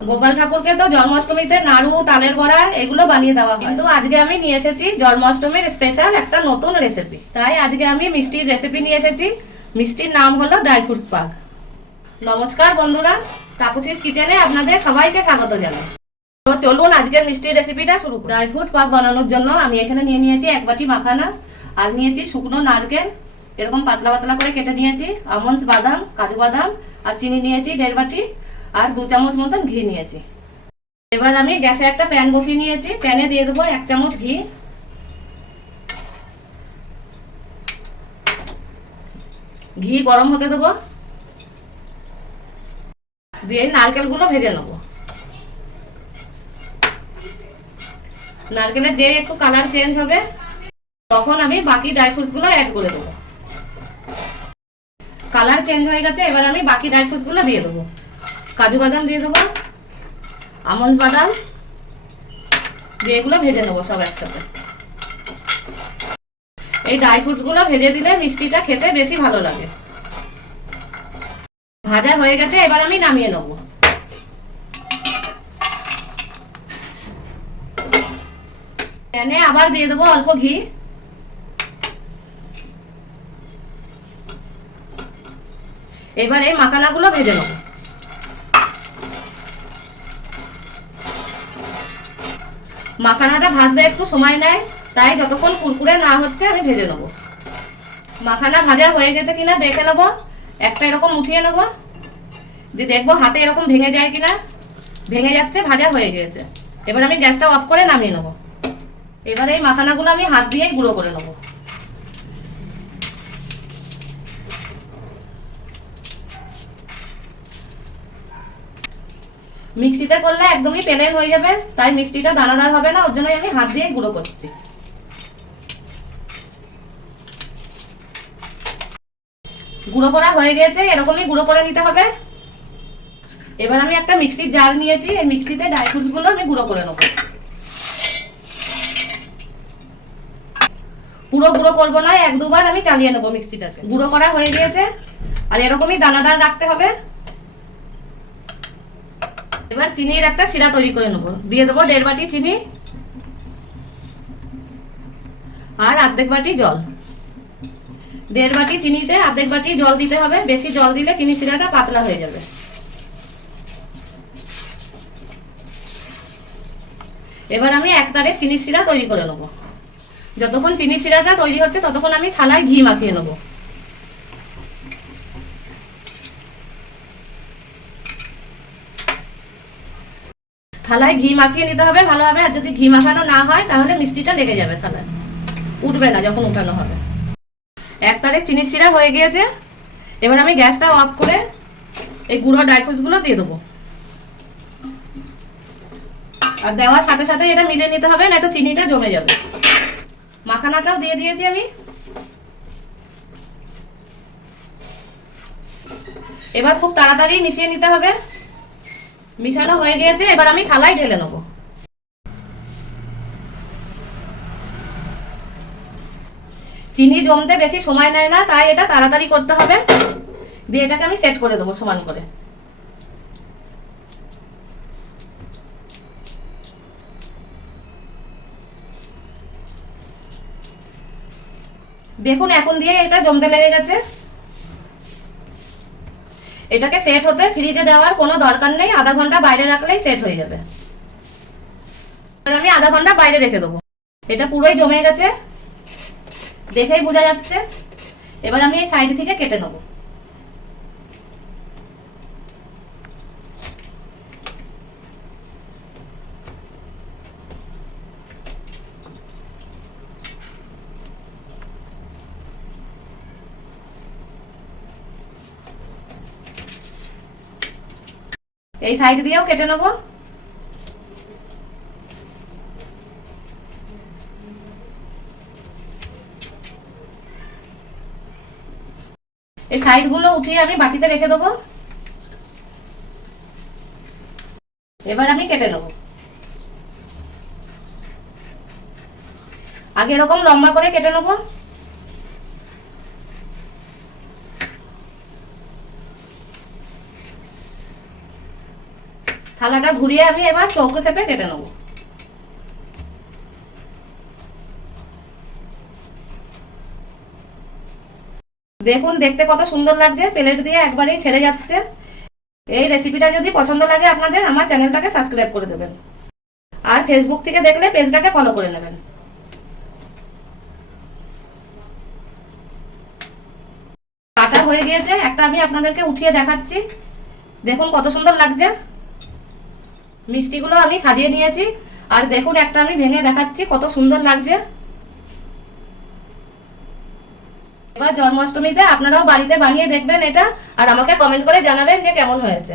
গোপাল ঠাকুরকে তো জন্মাষ্টমীতে নাড়ু তালের বড়া এগুলো বানিয়ে দেওয়া হয়। কিন্তু আজকে আমি নিয়ে এসেছি জন্মাষ্টমীর স্পেশাল একটা নতুন রেসিপি তাই আজকে আমি মিষ্টির রেসিপি নিয়ে এসেছি। মিষ্টির নাম হলো ড্রাই ফ্রুটস পাক। নমস্কার বন্ধুরা তাপসিস কিচেনে আপনাদের সবাইকে স্বাগত জানাই। তো চলুন আজকের মিষ্টির রেসিপিটা শুরু করি। ড্রাই ফ্রুট পাক বানানোর জন্য আমি এখানে নিয়ে নিয়েছি এক বাটি মাখানা আর নিয়েছি শুকনো নারকেল। এরকম পাতলা পাতলা করে কেটে নিয়েছি। আমন্ডস বাদাম কাজু বাদাম আর চিনি নিয়েছি দেড় বাটি। আর দু চামচ মতন ঘি নিয়েছি। এবার আমি গ্যাসে একটা প্যান বসিয়ে নিয়েছি। প্যানে দিয়ে দেবো এক চামচ ঘি। ঘি গরম হতে দেবো। দিয়ে নারকেলগুলো ভেজে নেব। নারকেলের যে একটু কালার চেঞ্জ হবে, তখন আমি বাকি ড্রাই ফ্রুটসগুলো অ্যাড করে দেবো। কালার চেঞ্জ হয়ে গেছে, এবার আমি বাকি ড্রাই ফ্রুটসগুলো দিয়ে দেবো। কাজু বাদাম দিয়ে দেবো, আমন্ড বাদাম, দিয়ে এগুলো ভেজে নেব সব একসাথে। এই ড্রাই ফ্রুটগুলো ভেজে দিলে মিষ্টিটা খেতে বেশি ভালো লাগে। ভাজা হয়ে গেছে, এবার আমি নামিয়ে নেব। প্যানে আবার দিয়ে দেবো অল্প ঘি। এবার এই মাখানাগুলো ভেজে নেব। মাখানাটা ভাজতে একটু সময় নেয়, তাই যতক্ষণ কুরকুরে না হচ্ছে আমি ভেজে নেব। মাখানা ভাজা হয়ে গেছে কিনা দেখে নেব, একটা এরকম উঠিয়ে নেব দিয়ে দেখব হাতে এরকম ভেঙে যায় কিনা। ভেঙে যাচ্ছে, ভাজা হয়ে গিয়েছে এবার আমি গ্যাসটা অফ করে নামিয়ে নেব। এবার এই মাখানাগুলো আমি হাত দিয়েই গুঁড়ো করে নেব। মিক্সিতে করলে একদমই প্লেন হয়ে যাবে, তাই মিষ্টিটা দানাদার হবে না, ওর জন্যই আমি হাত দিয়ে গুঁড়ো করছি। গুঁড়ো করা হয়ে গেছে, এরকমই গুঁড়ো করে নিতে হবে। এবার আমি একটা মিক্সির জার নিয়েছি, এই মিক্সিতে ড্রাই ফ্রুটসগুলো আমি গুঁড়ো করে নেব। পুরো গুঁড়ো করব না, এক দুবার আমি চালিয়ে নেব মিক্সিটাকে। গুঁড়ো করা হয়ে গিয়েছে আর এরকমই দানাদার রাখতে হবে। এবার চিনির একটা শিরা তৈরি করে নেব। দিয়ে দেবো দেড় বাটি চিনি আর অর্ধেক বাটি জল। দেড় বাটি চিনিতে অর্ধেক বাটি জল দিতে হবে। বেশি জল দিলে চিনি শিরাটা পাতলা হয়ে যাবে। এবার আমি এক তারে চিনি শিরা তৈরি করে নেব। যতক্ষণ চিনি শিরাটা তৈরি হচ্ছে, ততক্ষণ আমি থালায় ঘি মাখিয়ে নেব। থালায় ঘি মাখিয়ে নিতে হবে ভালোভাবে আর যদি ঘি মাখানো না হয়, তাহলে মিষ্টিটা লেগে যাবে থালায়। উঠবে না যখন উঠানো হবে। এক তারে চিনি শিরা হয়ে গিয়েছে। এবার আমি গ্যাসটা অফ করে এই গুঁড়ো ড্রাই ফ্রুটসগুলো দিয়ে দেবো। আর দেওয়ার সাথে সাথে এটা মিলিয়ে নিতে হবে নয়তো চিনিটা জমে যাবে। মাখানাটাও দিয়ে দিয়েছি আমি। এবার খুব তাড়াতাড়ি মিশিয়ে নিতে হবে। মিশানো হয়ে গিয়েছে, এবার আমি থালায় ঢেলে নেব। চিনি জমতে বেশি সময় নেয় না, তাই এটা তাড়াতাড়ি করতে হবে। দিয়ে এটাকে আমি সেট করে দেবো সমান করে। দেখুন, এখন দিয়ে এটা জমতে লেগে গেছে। এটাকে সেট হতে ফ্রিজে দেওয়ার কোনো দরকার নেই, আধা ঘণ্টা বাইরে রাখলেই সেট হয়ে যাবে। আমি আধা ঘণ্টা বাইরে রেখে দেবো। এটা পুরোই জমে গেছে, দেখেই বোঝা যাচ্ছে। এবার আমি এই সাইড থেকে কেটে নেব। এই সাইড দিয়েও কেটে নেব। এই সাইডগুলো উঠিয়ে আমি বাটিতে রেখে দেবো। এবার আমি কেটে নেব। আগে এরকম লম্বা করে কেটে নেব। থালাটা ঘুরিয়ে আমি এবার চৌকো চেপে কেটে নেব। দেখুন, দেখতে কত সুন্দর লাগছে। প্লেট দিয়ে একবারেই ছেড়ে যাচ্ছে। এই রেসিপিটা যদি পছন্দ লাগে আপনাদের, আমার চ্যানেলটাকে সাবস্ক্রাইব করে দেবেন। আর ফেসবুক থেকে দেখলে পেজটাকে ফলো করে নেবেন। কাটা হয়ে গিয়েছে। একটা আমি আপনাদেরকে উঠিয়ে দেখাচ্ছি। দেখুন কত সুন্দর লাগছে। মিষ্টিগুলো আমি সাজিয়ে নিয়েছি। আর দেখুন, একটা আমি ভেঙে দেখাচ্ছি, কত সুন্দর লাগছে। এবার জন্মাষ্টমীতে আপনারাও বাড়িতে বানিয়ে দেখবেন এটা, আর আমাকে কমেন্ট করে জানাবেন যে কেমন হয়েছে।